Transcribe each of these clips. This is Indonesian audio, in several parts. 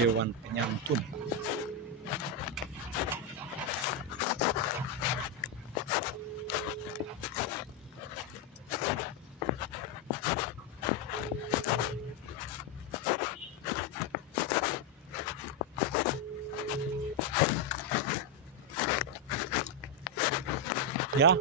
Dewan Penyantun. Ya.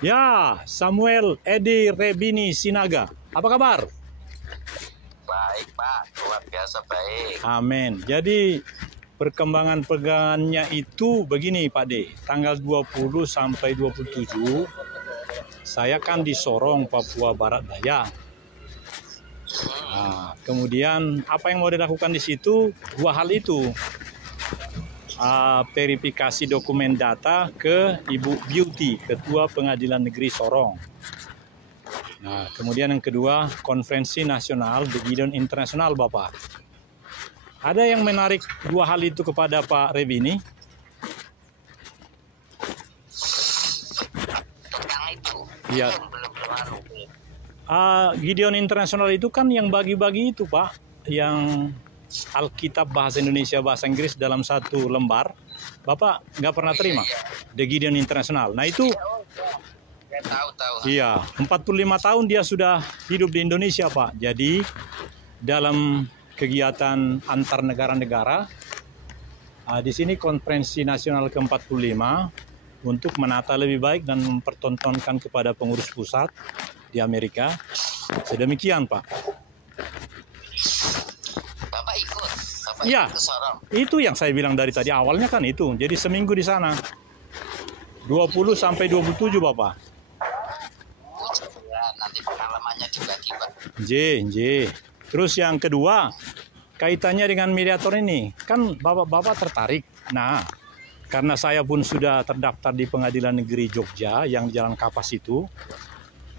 Ya, Samuel Edi Rebini Sinaga. Apa kabar? Baik, Pak. Luar biasa baik. Amin. Jadi perkembangan pegangannya itu begini, Pak D. Tanggal 20 sampai 27 saya kan di Sorong, Papua Barat Daya. Nah, kemudian apa yang mau dilakukan di situ? Dua hal itu. Verifikasi dokumen data ke Ibu Beauty, Ketua Pengadilan Negeri Sorong. Nah, kemudian yang kedua, konferensi nasional The Gideon Internasional, Bapak. Ada yang menarik dua hal itu kepada Pak Rebini? Tentang itu. Iya. Belum. Gideon Internasional itu kan yang bagi-bagi itu, Pak. Yang Alkitab bahasa Indonesia bahasa Inggris dalam satu lembar. Bapak nggak pernah terima? The Gideon Internasional. Nah itu Ya, tahu. iya, 45 tahun dia sudah hidup di Indonesia, Pak. Jadi dalam kegiatan antar negara-negara, di sini konferensi nasional ke-45 untuk menata lebih baik dan mempertontonkan kepada pengurus pusat di Amerika. Sedemikian, Pak. Bapak ikut. Iya, Ikut ke Sorong. itu yang saya bilang dari tadi. Awalnya kan itu. Jadi seminggu di sana. 20 sampai 27, Bapak. Ya, nanti pengalamannya dibagi, Pak. J. Terus yang kedua, kaitannya dengan mediator ini. Kan Bapak tertarik. Nah, karena saya pun sudah terdaftar di Pengadilan Negeri Jogja yang di Jalan Kapas itu,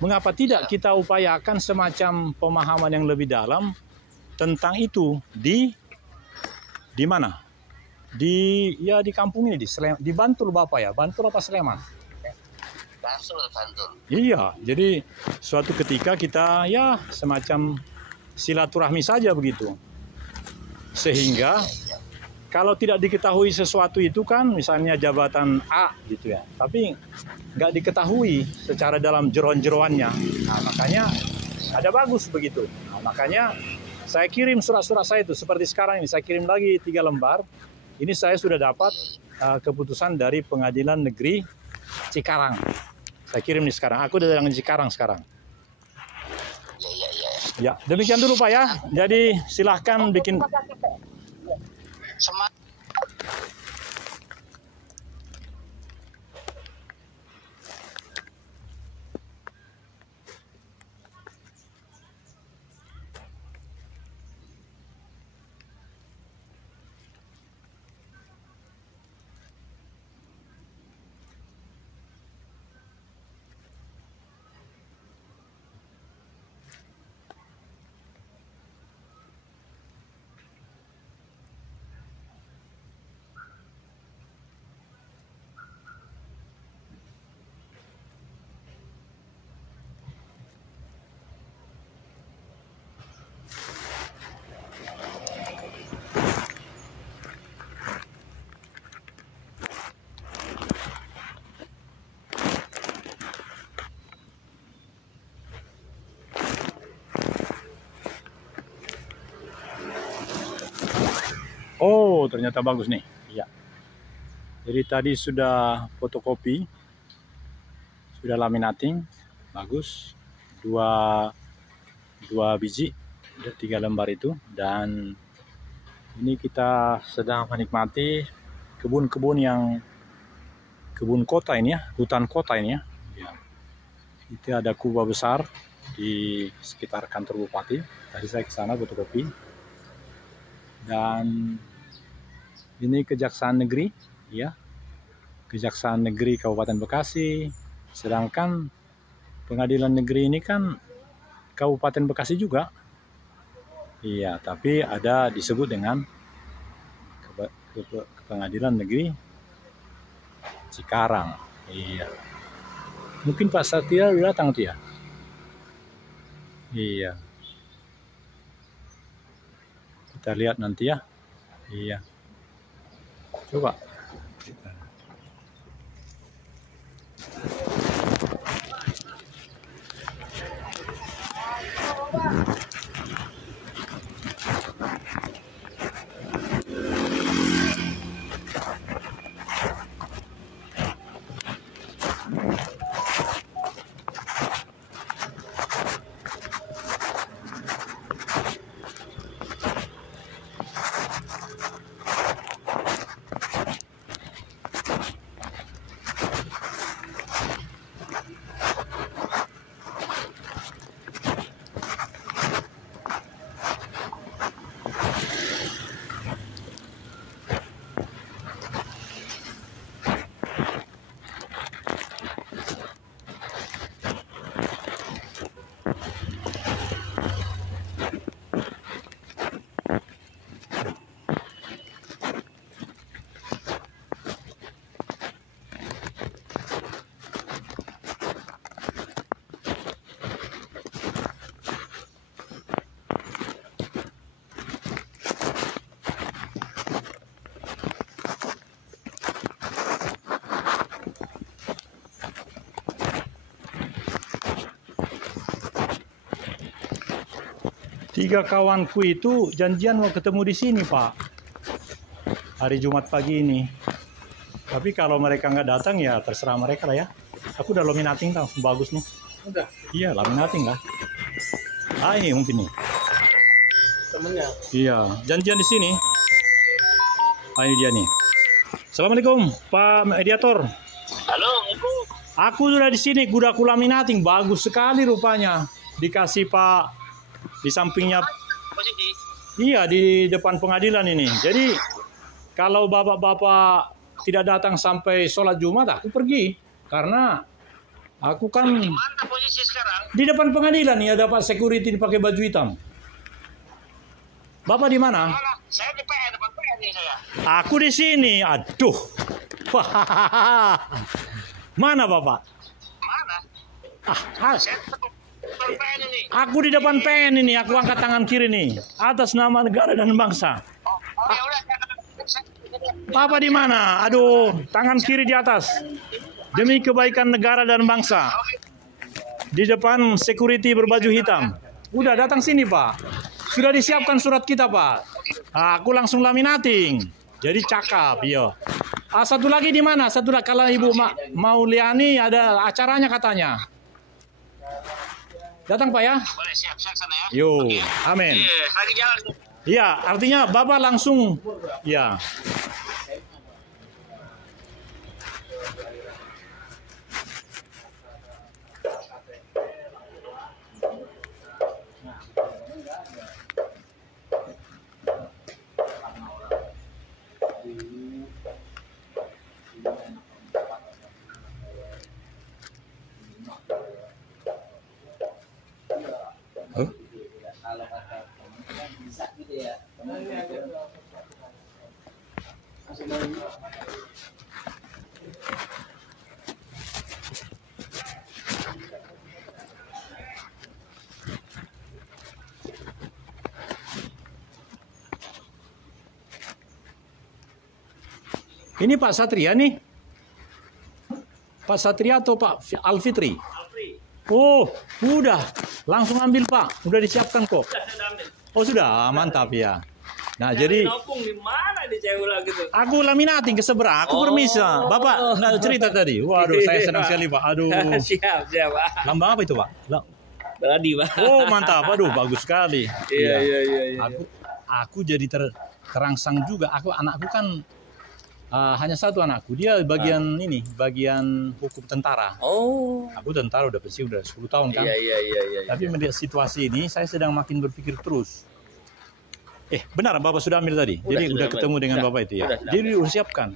mengapa tidak kita upayakan semacam pemahaman yang lebih dalam tentang itu di mana? Di kampung ini, di Bantul, Bapak ya. Bantul apa Sleman? Bantul. Iya, jadi suatu ketika kita ya semacam silaturahmi saja begitu. Sehingga kalau tidak diketahui sesuatu itu kan misalnya jabatan A gitu ya, tapi nggak diketahui secara dalam jeroan-jeroannya. Nah, makanya ada bagus begitu. Nah, makanya saya kirim surat-surat saya itu seperti sekarang ini. Saya kirim lagi 3 lembar. Ini saya sudah dapat keputusan dari Pengadilan Negeri Cikarang. Saya kirim nih sekarang. Aku udah di Cikarang sekarang. Ya, demikian dulu Pak ya. Jadi silahkan bikin. Oh, ternyata bagus nih. Iya. Jadi tadi sudah fotokopi, sudah laminating, bagus. Dua biji, ada 3 lembar itu. Dan ini kita sedang menikmati kebun kota ini ya, hutan kota ini ya. Ya. Itu ada kubah besar di sekitar kantor bupati. Tadi saya ke sana fotokopi. Dan ini Kejaksaan Negeri, ya, Kejaksaan Negeri Kabupaten Bekasi. Sedangkan Pengadilan Negeri ini kan Kabupaten Bekasi juga. Iya, tapi ada disebut dengan Pengadilan Negeri Cikarang. Iya. Mungkin Pak Satria udah datang tuh ya. Iya. Kita lihat nanti ya. Iya. Coba. Tiga kawanku itu janjian mau ketemu di sini, Pak. Hari Jumat pagi ini. Tapi kalau mereka nggak datang ya terserah mereka lah ya. Aku udah laminating tau, bagus nih. Udah? Iya, laminating lah. Ah, ini mungkin nih. Temennya? Iya, janjian di sini. Ah, ini dia nih. Assalamualaikum, Pak Mediator. Halo, Ibu. Aku sudah di sini, udah aku laminating, bagus sekali rupanya. Dikasih Pak di sampingnya. Posisi. Iya, di depan pengadilan ini. Jadi kalau bapak-bapak tidak datang sampai sholat Jumat, aku pergi. Karena aku kan Di mana posisi sekarang? di depan pengadilan ya, dapat security pakai baju hitam. Bapak di mana? Mana? Saya di PN, depan PN nih saya. Aku di sini. Aduh. Mana Bapak? Mana? Saya depan PN ini. Aku di depan PN ini. Aku angkat tangan kiri nih. Atas nama negara dan bangsa. Oh ya udah. Bapak di mana? Aduh, tangan kiri di atas. Demi kebaikan negara dan bangsa. Di depan security berbaju hitam. Udah datang sini, Pak. Sudah disiapkan surat kita, Pak. Aku langsung laminating. Jadi cakep, iya. Satu lagi di mana? Satu lagi kalau Ibu Mauliani ada acaranya katanya. Datang, Pak ya? Boleh siap sana ya. Yo, amin. Iya, lagi jalan. Iya, artinya Bapak langsung, ya. Huh? Ini Pak Satria nih. Pak Satria atau Pak Alfitri? Oh, udah. Langsung ambil Pak. Udah disiapkan kok. Oh sudah, mantap ya. Nah jadi. Di mana tadi saya ulang gitu. Aku laminating ke seberang, aku permisa. Bapak nggak cerita tadi. Waduh, saya senang sekali Pak. Aduh. Siap, Pak. Lambang apa itu Pak? Tadi, Pak. Oh mantap, aduh bagus sekali. Iya. Aku jadi terangsang juga. Anakku kan hanya satu anakku. Dia bagian hukum tentara. Oh. Aku tentara udah pensiun udah 10 tahun kan. Iya. Tapi melihat situasi ini, saya sedang makin berpikir terus. Benar Bapak sudah ambil tadi. Jadi udah ketemu dengan Bapak itu ya. Jadi udah siapkan.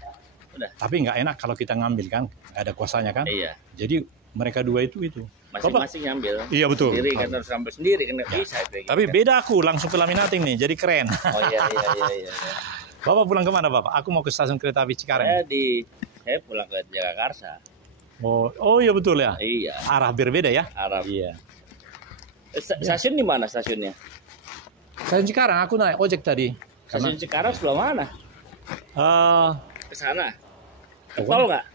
Udah. Tapi nggak enak kalau kita ngambil kan, nggak ada kuasanya kan. Iya. Jadi mereka dua itu. Masing-masing ngambil. Iya betul. Sendiri kan harus ambil sendiri kan nggak bisa. Tapi beda aku langsung ke laminating nih, jadi keren. Oh iya. Bapak pulang kemana Bapak? Aku mau ke stasiun kereta api Cikarang. Saya pulang ke Jagakarsa. Oh iya betul ya. Iya. Arah berbeda ya. Arah. Iya. Stasiun di mana stasiunnya? Stasiun Cikarang. Aku naik ojek tadi. Stasiun Cikarang sebelah mana? Ke sana. Ke tol nggak?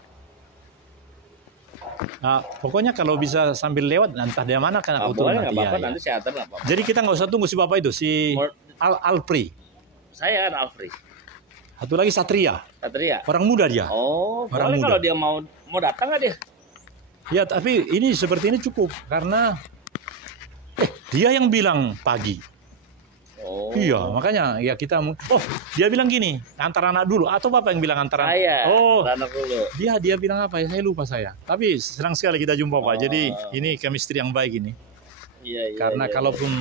Pokoknya kalau bisa sambil lewat, entah dia mana kan aku turun. Boleh nggak apa-apa, nanti saya antar nggak apa-apa. Jadi kita nggak usah tunggu si Bapak itu, si Alpri. Saya kan Alfri. Satu lagi Satria. Orang muda dia. Oh, orang boleh muda. Kalau dia mau datang nggak dia? Ya, tapi ini seperti ini cukup karena dia yang bilang pagi. Oh. Iya, makanya ya kita. Dia bilang gini, antar anak dulu atau Bapak yang bilang antar anak? Saya. Anak dulu. Dia bilang apa ya? Saya lupa saya. Tapi senang sekali kita jumpa Pak. Jadi ini chemistry yang baik ini. Iya. Karena kalaupun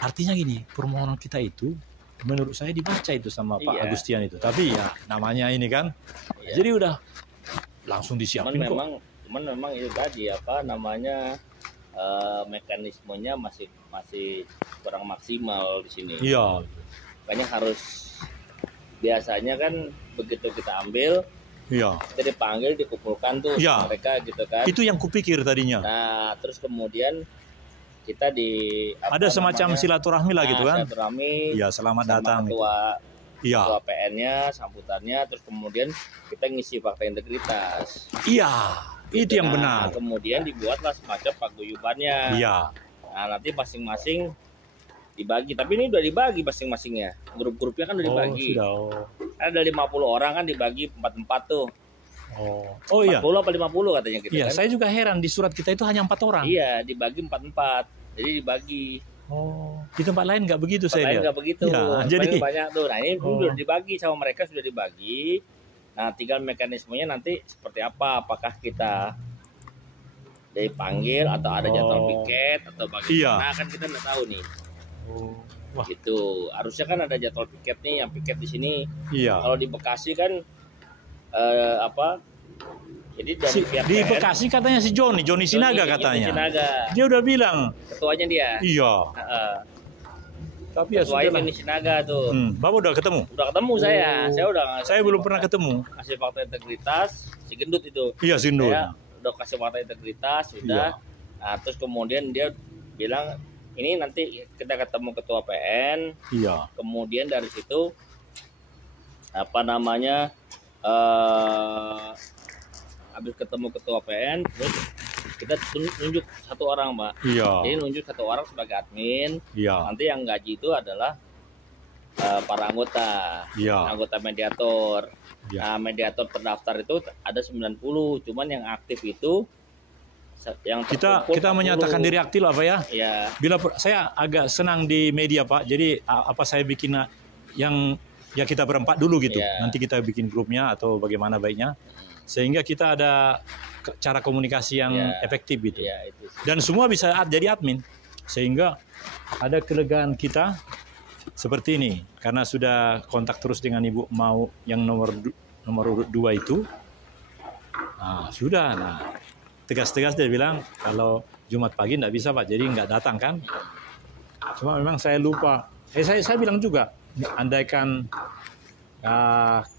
artinya gini, permohonan kita itu menurut saya dibaca itu sama Pak Agustian itu. Tapi ya namanya ini kan. Jadi udah langsung disiapin kok. Cuman memang itu tadi apa namanya mekanismenya masih kurang maksimal di sini. Iya. Makanya harus biasanya kan begitu kita ambil, kita dipanggil, dikumpulkan tuh mereka gitu kan. Itu yang kupikir tadinya. Nah, terus kemudian kita ada semacam silaturahmi lah gitu kan. Silaturahmi. Iya, selamat datang. Ketua PN-nya, sambutannya, terus kemudian kita ngisi fakta integritas. Iya, itu yang benar. Kemudian dibuatlah semacam paguyubannya. Iya. Nah, nanti masing-masing dibagi. Tapi ini udah dibagi masing-masingnya. Grup-grupnya kan udah dibagi. Ada 50 orang kan dibagi 4-4 tuh. Oh iya. 40 apa 50 katanya gitu kan. Saya juga heran di surat kita itu hanya 4 orang. Iya, dibagi 4-4. Jadi dibagi. Di tempat lain nggak begitu saya lihat. Nggak begitu. Ya, jadi banyak tuh. Nah, ini udah dibagi sama mereka, sudah dibagi. Nah, tinggal mekanismenya nanti seperti apa? Apakah kita dipanggil atau ada jadwal piket atau bagaimana? Kan kita nggak tahu nih. Wah. Gitu. Harusnya kan ada jadwal piket nih, yang piket di sini. Iya. Kalau di Bekasi kan jadi dari di Bekasi katanya si Joni Sinaga katanya. Dia udah bilang. Ketuanya dia. Iya. Tapi ya sudah. Ketua Sinaga tuh. Bapak udah ketemu? Udah ketemu saya. Saya belum pernah ketemu. Kasih fakta integritas, si Gendut itu. Iya, si Gendut. Saya udah kasih fakta integritas, sudah. Nah, terus kemudian dia bilang ini nanti kita ketemu ketua PN. Iya. Kemudian dari situ habis ketemu ketua PN, terus kita nunjuk satu orang, Mbak. Iya. Jadi nunjuk satu orang sebagai admin. Iya. Nanti yang gaji itu adalah para anggota. Iya. Anggota mediator. Iya. Nah, mediator terdaftar itu ada 90, cuman yang aktif itu yang kita menyatakan diri aktif apa ya? Iya. Bila saya agak senang di media, Pak. Jadi apa saya bikin yang ya kita berempat dulu gitu. Iya. Nanti kita bikin grupnya atau bagaimana baiknya. Sehingga kita ada cara komunikasi yang efektif gitu. Dan semua bisa jadi admin. Sehingga ada kelegaan kita seperti ini. Karena sudah kontak terus dengan Ibu mau yang nomor urut 2 itu. Nah, sudah. Nah, tegas-tegas dia bilang kalau Jumat pagi enggak bisa, Pak. Jadi enggak datang kan. Cuma memang saya lupa. Saya bilang juga, andaikan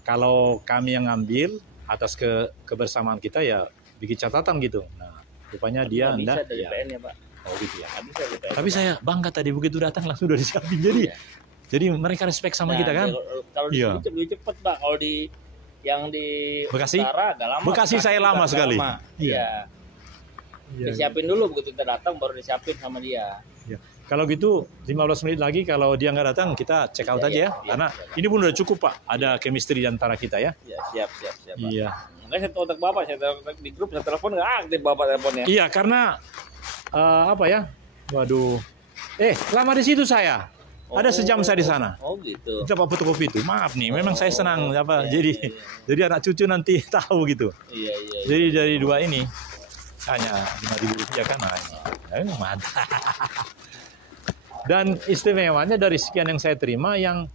kalau kami yang ngambil atas kebersamaan kita ya bikin catatan gitu. Nah, rupanya dia enggak. Dari PN ya, Pak. Oh gitu ya. Bisa dari PN. Tapi saya bangga tadi begitu datang langsung udah disiapin. Jadi mereka respect sama kita kan. Kalau di sini lebih cepat, Pak. Kalau di Bekasi? Utara agak lama. Bekasi saya lama sekali. Iya. Disiapin dulu begitu kita datang baru disiapin sama dia. Iya. Kalau gitu 15 menit lagi kalau dia nggak datang kita check out aja ya. Karena ini pun udah cukup Pak. Ada chemistry di antara kita ya. Ya, siap. Pak. Iya. Makanya saya kontak Bapak, saya kontak di grup, saya telepon nggak aktif Bapak teleponnya. Iya karena apa ya? Waduh. Lama di situ saya. Ada sejam saya di sana. Oh gitu. Kita Pak fotokopi itu. Maaf nih, memang saya senang apa. Jadi anak cucu nanti tahu gitu. Iya. Jadi dari dua ini hanya Rp5.000 kan. Nah, ini mantap. Dan istimewanya dari sekian yang saya terima yang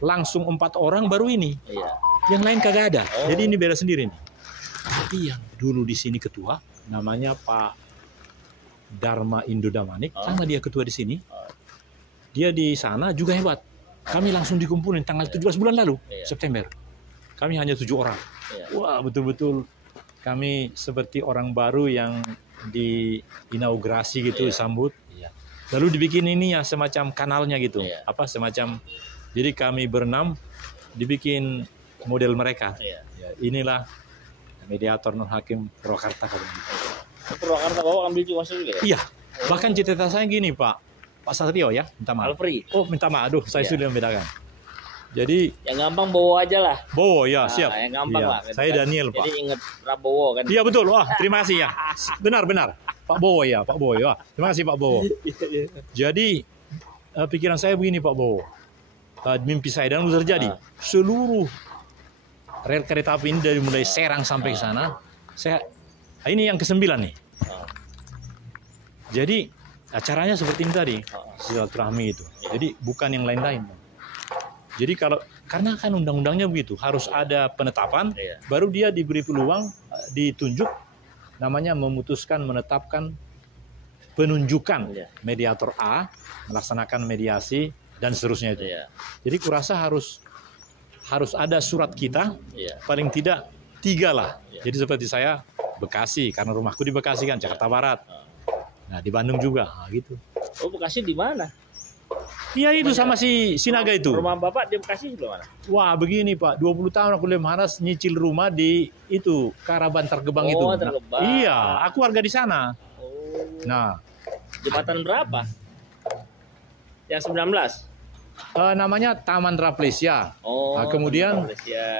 langsung 4 orang baru ini. Iya. Yang lain kagak ada. Jadi ini beda sendiri nih. Jadi yang dulu di sini ketua namanya Pak Dharma Indodamanik, sama dia ketua di sini. Dia di sana juga hebat. Kami langsung dikumpulin tanggal 17 bulan lalu, September. Kami hanya 7 orang. Wah, betul-betul kami seperti orang baru yang diinaugurasi gitu, disambut. Lalu dibikin ini ya semacam kanalnya gitu. Apa semacam, jadi kami berenam dibikin model mereka. Ya, inilah mediator non hakim Purwakarta. Purwakarta bawa ambil juga ya? Iya. Bahkan cita-cita saya gini Pak Satrio ya, minta maaf. Alfri. Oh, minta maaf. Aduh, saya sudah membedakan. Jadi yang gampang bawa aja lah. Bowo ya, siap. Yang gampang lah. Saya Daniel, Pak. Jadi ingat Prabowo kan. Iya betul. Wah, terima kasih ya. Benar. Pak Bowo ya, Pak Bowo. Wah, terima kasih Pak Bowo. Jadi pikiran saya begini Pak Bowo. Mimpi saya dan sudah terjadi. Seluruh rel kereta api ini dari mulai Serang sampai ke sana, ini yang ke-9 nih. Jadi acaranya seperti ini tadi, silaturahmi itu. Jadi bukan yang lain-lain. Jadi karena kan undang-undangnya begitu, harus ada penetapan, baru dia diberi peluang ditunjuk, namanya memutuskan menetapkan penunjukan mediator A, melaksanakan mediasi dan seterusnya itu. Jadi kurasa harus ada surat kita, paling tidak 3 lah. Jadi seperti saya Bekasi, karena rumahku di Bekasi kan, Jakarta Barat. Nah di Bandung juga, gitu. Oh Bekasi di mana? Iya itu sama si Sinaga itu. Rumah Bapak di Bekasi di mana? Wah begini Pak, 20 tahun aku Lemhanas nyicil rumah di itu Karaban Tergebang itu. Tergebang. Iya, aku warga di sana. Nah, jembatan berapa? Yang 19? Namanya Taman Raplis ya. Nah, kemudian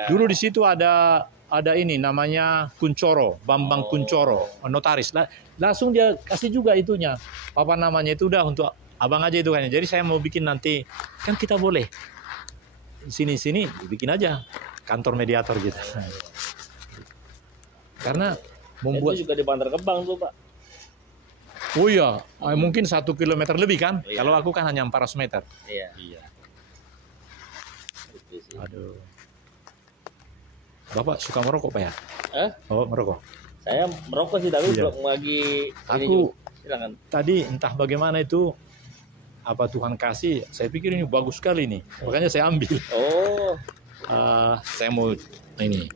dulu di situ ada ini namanya Kuncoro, Bambang Kuncoro, notaris. Langsung dia kasih juga itunya. Apa namanya itu udah untuk abang aja itu kan. Jadi saya mau bikin nanti, kan kita boleh sini bikin aja kantor mediator gitu. Karena membuat itu juga di Bantar Gebang tuh Pak. Oh iya, mungkin 1 kilometer lebih kan. Kalau aku kan hanya 400 meter. Iya. Aduh. Bapak suka merokok Pak ya? Bapak merokok? Saya merokok sih tapi belum lagi. Aku silakan. Tadi entah bagaimana itu, apa Tuhan kasih, saya pikir ini bagus sekali nih, makanya saya ambil. Saya mau ini,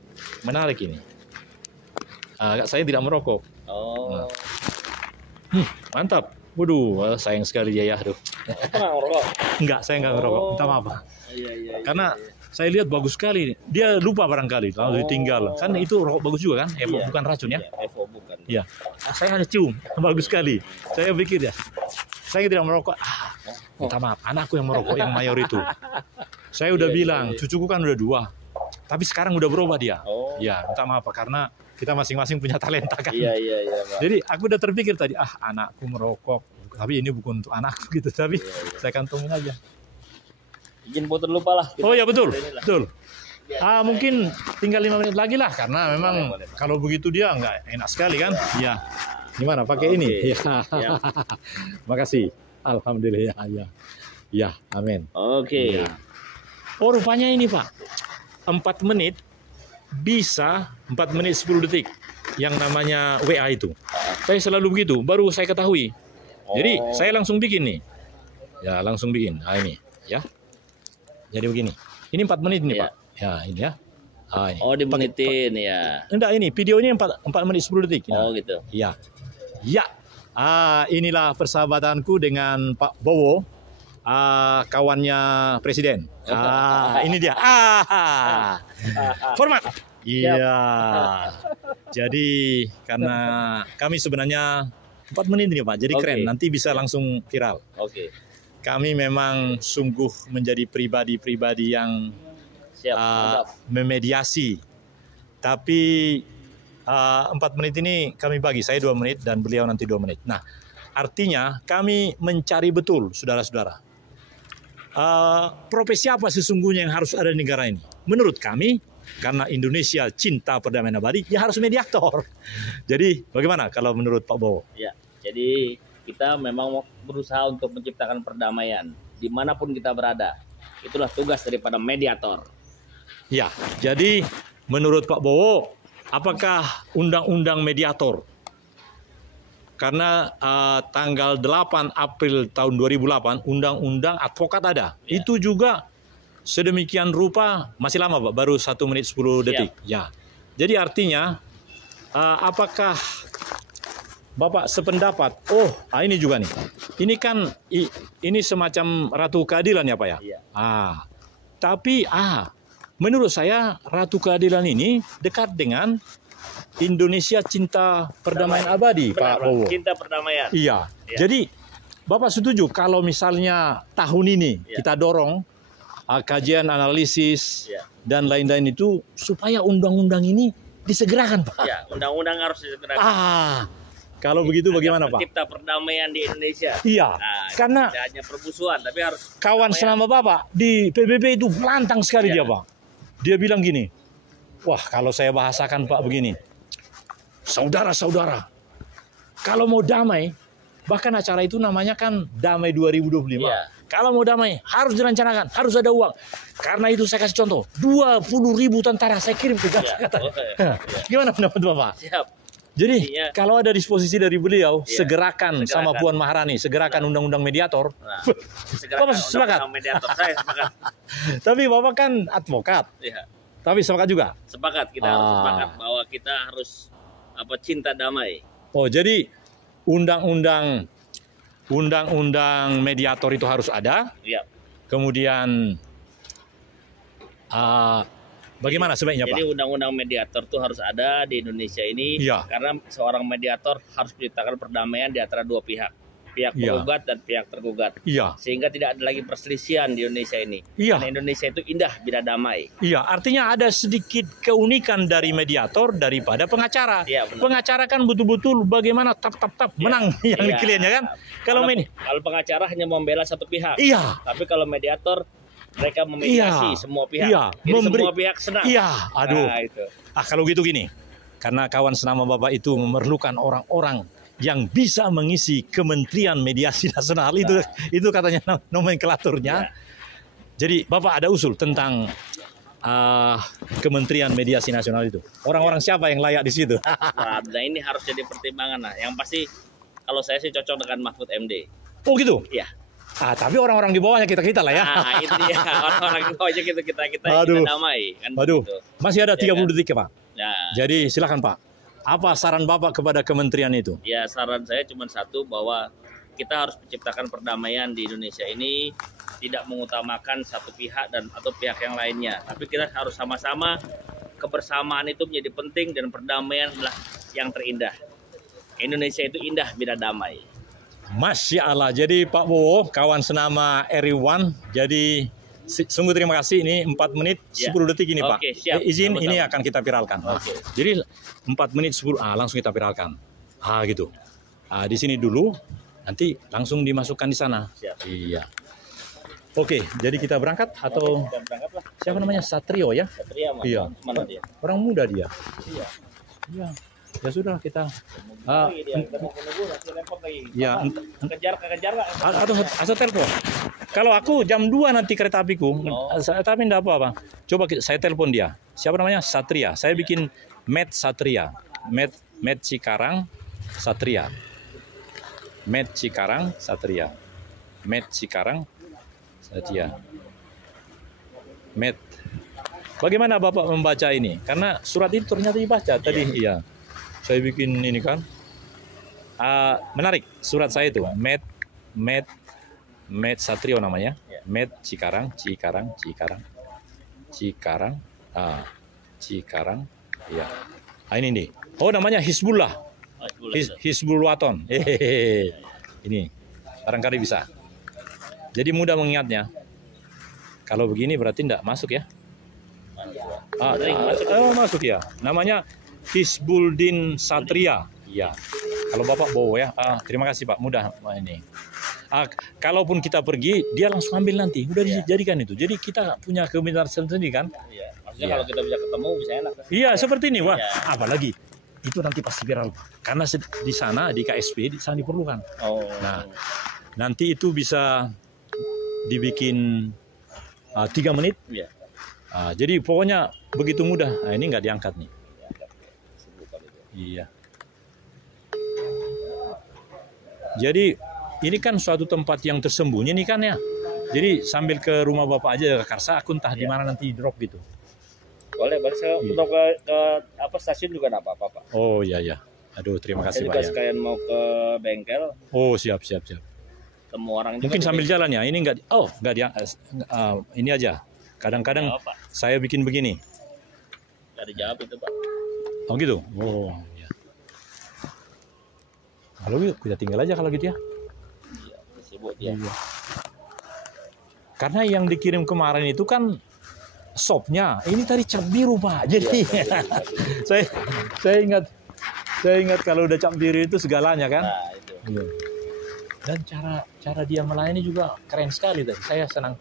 menarik ini. Saya tidak merokok. Mantap. Waduh, sayang sekali ya. Aduh. Pernah ngerokok? Enggak, saya enggak ngerokok. Minta maaf Pak. Karena saya lihat bagus sekali. Dia lupa barangkali, lalu ditinggal. Kan itu rokok bagus juga kan? Evo bukan racun ya? Evo bukan. Iya. Saya hanya cium, bagus sekali. Saya pikir ya, saya tidak merokok. Minta maaf, anakku yang merokok, yang mayor itu. Saya udah bilang, cucuku kan udah 2. Tapi sekarang udah berubah dia. Ya, minta maaf Pak, karena kita masing-masing punya talenta kan. Iya. Jadi aku udah terpikir tadi, anakku merokok. Tapi ini bukan untuk anakku gitu. Tapi saya kantongin aja. Izin foto dulu Pak lah. Oh ya betul. Mungkin tinggal 5 menit lagi lah. Karena memang kalau begitu dia nggak enak sekali kan. Iya. Gimana pakai ini? Ya. Makasih. Alhamdulillah ya. Ya, amin. Oke. Oh rupanya ini Pak. 4 menit bisa 4 menit 10 detik yang namanya WA itu. Saya selalu begitu, baru saya ketahui. Jadi saya langsung bikin nih. Ya, langsung bikin. Nah ini, ya. Jadi begini. Ini 4 menit nih, Pak. Ya, ini ya. Ini. Dimenitin ya. Enggak, ini videonya 4 menit 10 detik. Gitu. Ya. Ya. Inilah persahabatanku dengan Pak Bowo. Kawannya presiden. Ini dia. Hormat. Iya. Jadi karena kami sebenarnya 4 menit ini Pak, jadi Oke. keren. Nanti bisa langsung viral. Oke. Kami memang sungguh menjadi pribadi-pribadi yang Siap. Mantap. memediasi. Tapi 4 menit ini kami bagi, saya 2 menit dan beliau nanti 2 menit. Nah, artinya kami mencari betul, saudara-saudara. Profesi apa sesungguhnya yang harus ada di negara ini? Menurut kami, karena Indonesia cinta perdamaian abadi, ya harus mediator. Jadi, bagaimana kalau menurut Pak Bowo? Ya, jadi kita memang berusaha untuk menciptakan perdamaian dimanapun kita berada. Itulah tugas daripada mediator. Ya, jadi menurut Pak Bowo, apakah undang-undang mediator? Karena tanggal 8 April tahun 2008 undang-undang advokat ada. Ya. Itu juga sedemikian rupa masih lama Pak, baru 1 menit 10 detik. Ya. Jadi artinya apakah Bapak sependapat? Oh, ini juga nih. Ini kan ini semacam ratu keadilan ya Pak ya? Iya. Tapi menurut saya Ratu Keadilan ini dekat dengan Indonesia cinta perdamaian abadi, Benar, Pak Bowo. cinta perdamaian. Iya. Ya. Jadi Bapak setuju kalau misalnya tahun ini Ya. kita dorong kajian analisis Ya. dan lain-lain itu supaya undang-undang ini disegerakan, Pak. Ya, undang-undang harus disegerakan. Kalau begitu bagaimana, Pak? Tercipta perdamaian di Indonesia. Iya. Nah, Karena tidak hanya permusuhan, tapi harus kawan perdamaian. selama Bapak di PBB itu lantang sekali Ya. dia, Pak. Dia bilang gini, wah kalau saya bahasakan Pak begini, saudara-saudara, kalau mau damai, bahkan acara itu namanya kan Damai 2025. Iya. Kalau mau damai, harus direncanakan, harus ada uang. Karena itu saya kasih contoh, 20.000 tentara saya kirim ke Gaza. Iya. Gimana pendapat Bapak? Siap. Jadi Iya. kalau ada disposisi dari beliau, Iya. segerakan sama Segerakan. Puan Maharani, segerakan undang-undang mediator. Nah, Bapak sepakat? undang-undang mediator. Saya sepakat. Tapi Bapak kan advokat, Iya. tapi sepakat juga. Sepakat, kita harus sepakat bahwa kita harus cinta damai. Oh, jadi undang-undang mediator itu harus ada. Iya. Kemudian bagaimana sebaiknya, Jadi Pak? undang-undang mediator itu harus ada di Indonesia ini. Iya. Karena seorang mediator harus menciptakan perdamaian di antara dua pihak. Pihak Iya. penggugat dan pihak tergugat. Iya, Sehingga tidak ada lagi perselisihan di Indonesia ini. Iya. Karena Indonesia itu indah bila damai. iya. Artinya ada sedikit keunikan dari mediator daripada pengacara. Iya, benar. Pengacara kan betul-betul bagaimana tap menang yang Iya. kliennya kan. Kalau Kalau pengacara hanya membela satu pihak. iya, Tapi kalau mediator mereka memediasi Iya. semua pihak. Iya. Jadi Memberi- semua pihak senang. iya. Aduh. Nah, itu. Kalau gitu gini, karena kawan senama Bapak itu memerlukan orang-orang yang bisa mengisi Kementerian Mediasi Nasional itu katanya nomenklaturnya. Ya. Jadi Bapak ada usul tentang Kementerian Mediasi Nasional itu. Orang-orang siapa yang layak di situ? Nah, ini harus jadi pertimbangan lah. Yang pasti kalau saya sih cocok dengan Mahfud MD. Oh gitu. Iya. Tapi orang-orang di bawahnya kita lah ya. Nah, itu dia. Orang-orang itu aja kita Aduh. damai kan. Aduh, begitu. masih ada 30 Ya kan? detik ya Pak. Nah, Jadi silakan Pak. Apa saran Bapak kepada kementerian itu? ya saran saya cuma satu, bahwa kita harus menciptakan perdamaian di Indonesia ini, tidak mengutamakan satu pihak atau pihak yang lainnya, tapi kita harus sama-sama, kebersamaan itu menjadi penting dan perdamaian adalah yang terindah. Indonesia itu indah bila damai. Masya Allah. Jadi Pak Bowo, kawan senama Eriwan. Jadi sungguh terima kasih. Ini 4 menit 10 detik ini Pak. Oke, siap. Izin Sama-sama. ini akan kita viralkan. Oke. Jadi 4 menit 10 langsung kita viralkan. Gitu. Di sini dulu, nanti langsung dimasukkan di sana. Siap. Iya. Oke, jadi kita berangkat atau Kita berangkat lah. siapa namanya? Satrio ya? Satria, Mas. Iya. Mana dia? Orang muda dia. Iya. Iya. Ya sudah kita. Lagi dia, kita mau menunggu nanti repot lagi. Ya, Kejar lah. atau telepon. Kalau aku jam 2 nanti kereta apiku, tapi enggak apa-apa. Coba saya telepon dia. Siapa namanya? Satria. Saya bikin Med Satria. Med Cikarang Satria. Med Cikarang Satria. Med Cikarang Satria. Med. Bagaimana Bapak membaca ini? Karena surat itu ternyata dibaca tadi. Iya. Saya bikin ini kan. Menarik surat saya itu. Med Satrio namanya. Med Cikarang. Cikarang. Iya. Ini nih. Oh, namanya Hizbullah. Hizbul Waton. Hehehe. Ini barangkali bisa. Jadi mudah mengingatnya. Kalau begini berarti tidak masuk ya? Masuk ya. Namanya Hizbuldin Satria. Iya. Kalau Bapak bawa ya. Terima kasih Pak. Mudah ini. Kalaupun kita pergi, dia langsung ambil nanti. Udah dijadikan itu. Jadi kita punya kebenaran sendiri kan? Iya. Maksudnya kalau kita bisa ketemu bisa enak. Iya, seperti ini. Wah, apalagi itu nanti pasti viral. Karena di sana di KSP di sana diperlukan. Oh. Nah, nanti itu bisa dibikin 3 menit. Iya. Jadi pokoknya begitu mudah. Nah, ini nggak diangkat nih. Iya. Jadi ini kan suatu tempat yang tersembunyi nih kan ya. Jadi sambil ke rumah Bapak aja ke Karsa, aku entah di mana nanti drop gitu. Boleh saya untuk ke apa stasiun juga enggak apa-apa, Pak. Oh iya. Aduh, terima kasih Pak. Juga sekalian mau ke bengkel. Oh, siap. Temu orang juga. Mungkin sambil jalan ya. Ini enggak dia ini aja. Kadang-kadang saya bikin begini. Enggak dijawab itu, Pak. Oh gitu. Oh, iya. Kalau gitu kita tinggal aja kalau gitu ya. Iya, sibuk dia. Iya. Karena yang dikirim kemarin itu kan sopnya, ini tadi cap biru Pak. Jadi saya ingat kalau udah cap biru itu segalanya kan. Nah, itu. Iya. Dan cara dia melayani juga keren sekali tadi. Saya senang.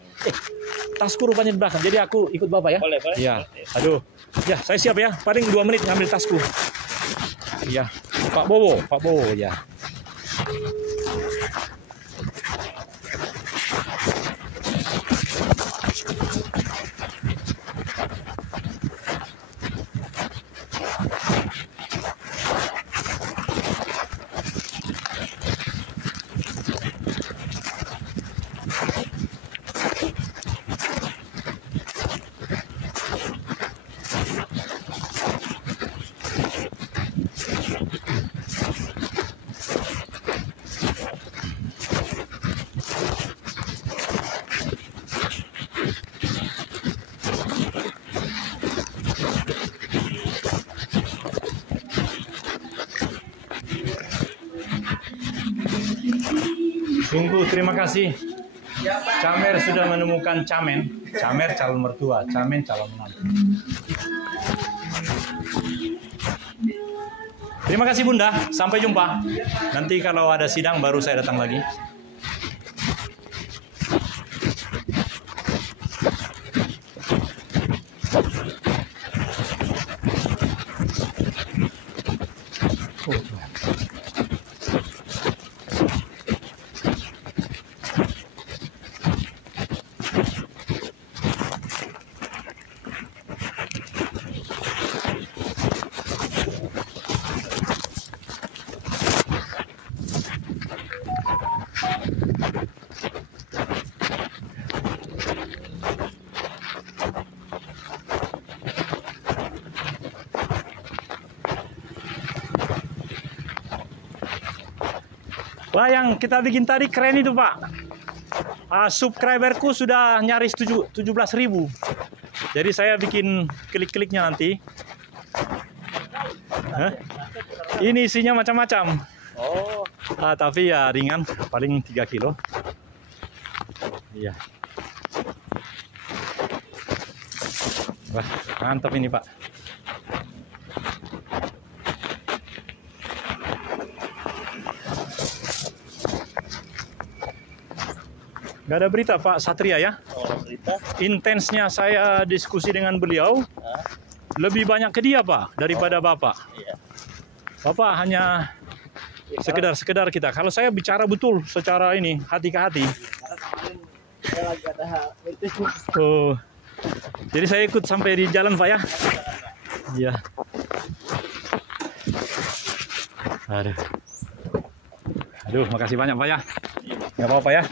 Tasku rupanya di belakang. Jadi aku ikut Bapak ya. Boleh. Iya. Aduh. Ya, saya siap ya. Paling 2 menit ngambil tasku. Iya. Pak Bowo ya. Sungguh terima kasih. Camer sudah menemukan Camen. Camer calon mertua, Camen calon menantu. Terima kasih Bunda, sampai jumpa. Nanti kalau ada sidang baru saya datang lagi. Wah, yang kita bikin tadi keren itu Pak. Subscriberku sudah nyaris 17.000. Jadi saya bikin klik-kliknya nanti. Ini isinya macam-macam. Oh. Tapi ya ringan, paling 3 kilo. Iya. Wah, mantap ini Pak. Gak ada berita Pak Satria ya? Berita? Intensnya saya diskusi dengan beliau, lebih banyak ke dia Pak daripada Bapak. Iya. Bapak hanya sekedar kita. Kalau saya bicara betul secara ini hati ke hati. Oh, jadi saya ikut sampai di jalan Pak ya? Iya. Aduh, makasih banyak Pak ya. Nggak apa-apa ya.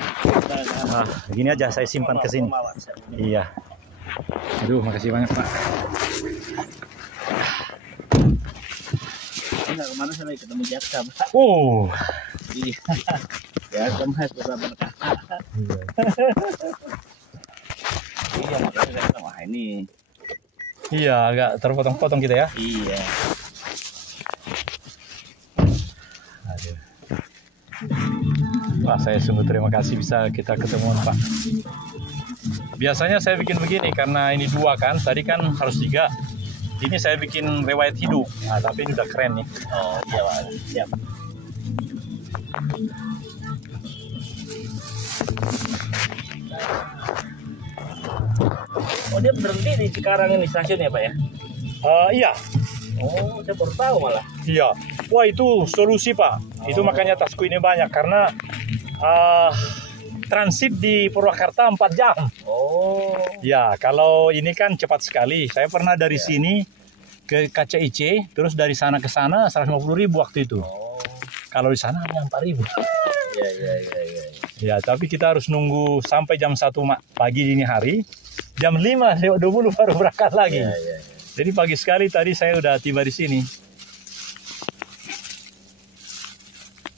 Gini aja saya simpan ke sini. Iya. Aduh, makasih banyak Pak. Enggak, kemana saya lagi ketemu jaksa Pak. Oh. Iya. Ya, kemarin beberapa kakak. Iya, makanya saya bilang, wah ini. Iya, agak terpotong-potong kita ya. Iya. Wah, saya sungguh terima kasih bisa kita ketemuan, Pak. Biasanya saya bikin begini karena ini 2 kan, tadi kan harus 3. Ini saya bikin riwayat hidup. Nah, tapi ini udah keren nih. Oh iya Pak, siap. Oh dia berhenti di Cikarang ini stasiunnya Pak ya? Iya. Oh saya baru tahu malah. Iya. Wah, itu solusi, Pak. Itu makanya tasku ini banyak karena transit di Purwakarta 4 jam. Oh. Ya, kalau ini kan cepat sekali. Saya pernah dari sini ke KCIC, terus dari sana ke sana 150.000 waktu itu. Oh. Kalau di sana hanya 4.000. Iya. Ya, tapi kita harus nunggu sampai jam 1 pagi dini hari. Jam 5:20 baru berangkat lagi. Iya. Jadi pagi sekali tadi saya udah tiba di sini.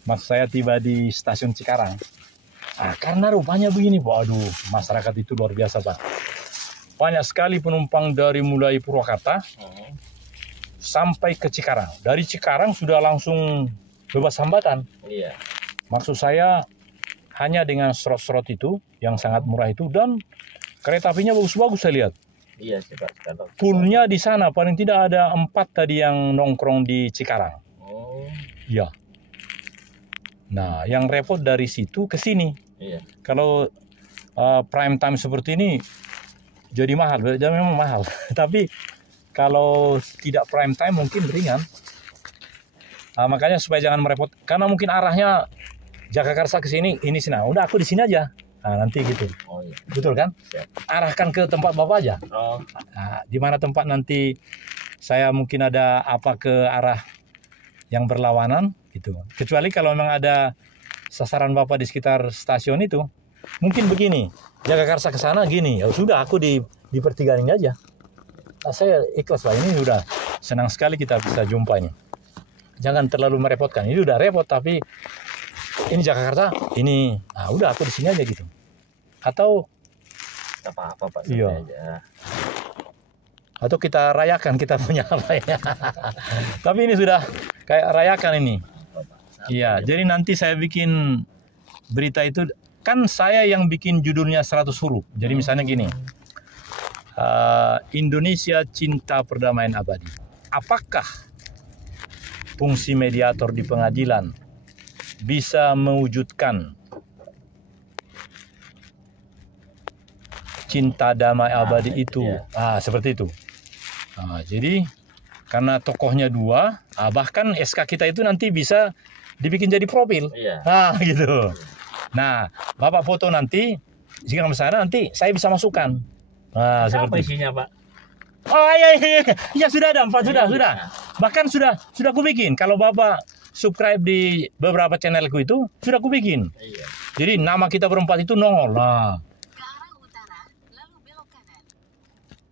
Mas, saya tiba di stasiun Cikarang. Nah, karena rupanya begini, Pak. Aduh, masyarakat itu luar biasa, Pak. Banyak sekali penumpang dari mulai Purwakarta sampai ke Cikarang. Dari Cikarang sudah langsung bebas hambatan. Iya. Maksud saya hanya dengan slot-slot itu yang sangat murah itu, dan kereta apinya bagus-bagus saya lihat. Iya sih Pak. Poolnya di sana paling tidak ada 4 tadi yang nongkrong di Cikarang. Oh. Iya. Nah, yang repot dari situ ke sini. Iya. Kalau prime time seperti ini jadi mahal, jadi memang mahal. Tapi kalau tidak prime time mungkin ringan. Makanya supaya jangan merepot, karena mungkin arahnya Jagakarsa ke sini, ini sini. Udah aku di sini aja. Nah, nanti gitu. Oh iya. Betul kan? Siap. Arahkan ke tempat Bapak aja. Oh. Nah, di mana tempat nanti saya mungkin ada apa ke arah yang berlawanan gitu. Kecuali kalau memang ada sasaran Bapak di sekitar stasiun itu, mungkin begini, Jagakarsa ke sana gini. Ya sudah, aku di pertigaan ini aja. Nah, saya ikhlas lah, ini udah senang sekali kita bisa jumpa ini. Jangan terlalu merepotkan. Ini udah repot, tapi ini Jagakarsa, ini, nah udah aku di sini aja gitu. Atau apa-apa Pak, iya. aja. Atau kita rayakan kita punya apa ya. Tapi ini sudah kayak rayakan ini. Iya, jadi nanti saya bikin berita itu, kan saya yang bikin judulnya 100 huruf. Jadi misalnya gini, Indonesia cinta perdamaian abadi. Apakah fungsi mediator di pengadilan bisa mewujudkan cinta damai abadi itu? Seperti itu. Jadi karena tokohnya 2, bahkan SK kita itu nanti bisa dibikin jadi profil. Gitu. Nah, Bapak foto nanti, jika misalnya nanti saya bisa masukkan. Apa isinya Pak? Oh iya, sudah ada 4, sudah. Bahkan sudah aku bikin. Kalau Bapak subscribe di beberapa channelku itu sudah aku bikin. Iya. Jadi nama kita berempat itu nongol. Nah. Ke arah utara, lalu belok kanan.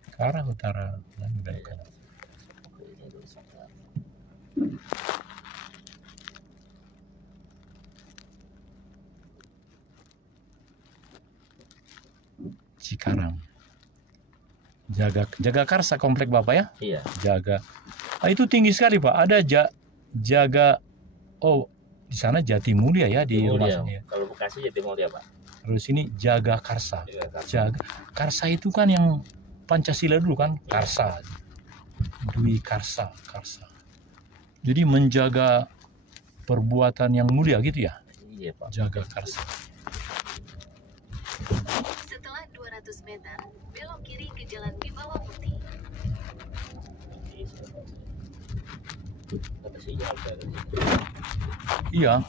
Ke arah utara, lalu belok kanan. Cikarang. Jagakarsa komplek Bapak ya? Iya. Jaga. Itu tinggi sekali Pak. Ada Jaga. Oh, di sana Jatimulya ya di rumah saya. Kalau Bekasi Jatimulya Pak. Terus ini Jagakarsa. Karsa itu kan yang Pancasila dulu kan? Karsa. Dwi Karsa. Jadi menjaga perbuatan yang mulia gitu ya? Iya Pak. Jagakarsa. Setelah 200 meter, belok kiri ke Jalan Wibawa Mukti. Iya.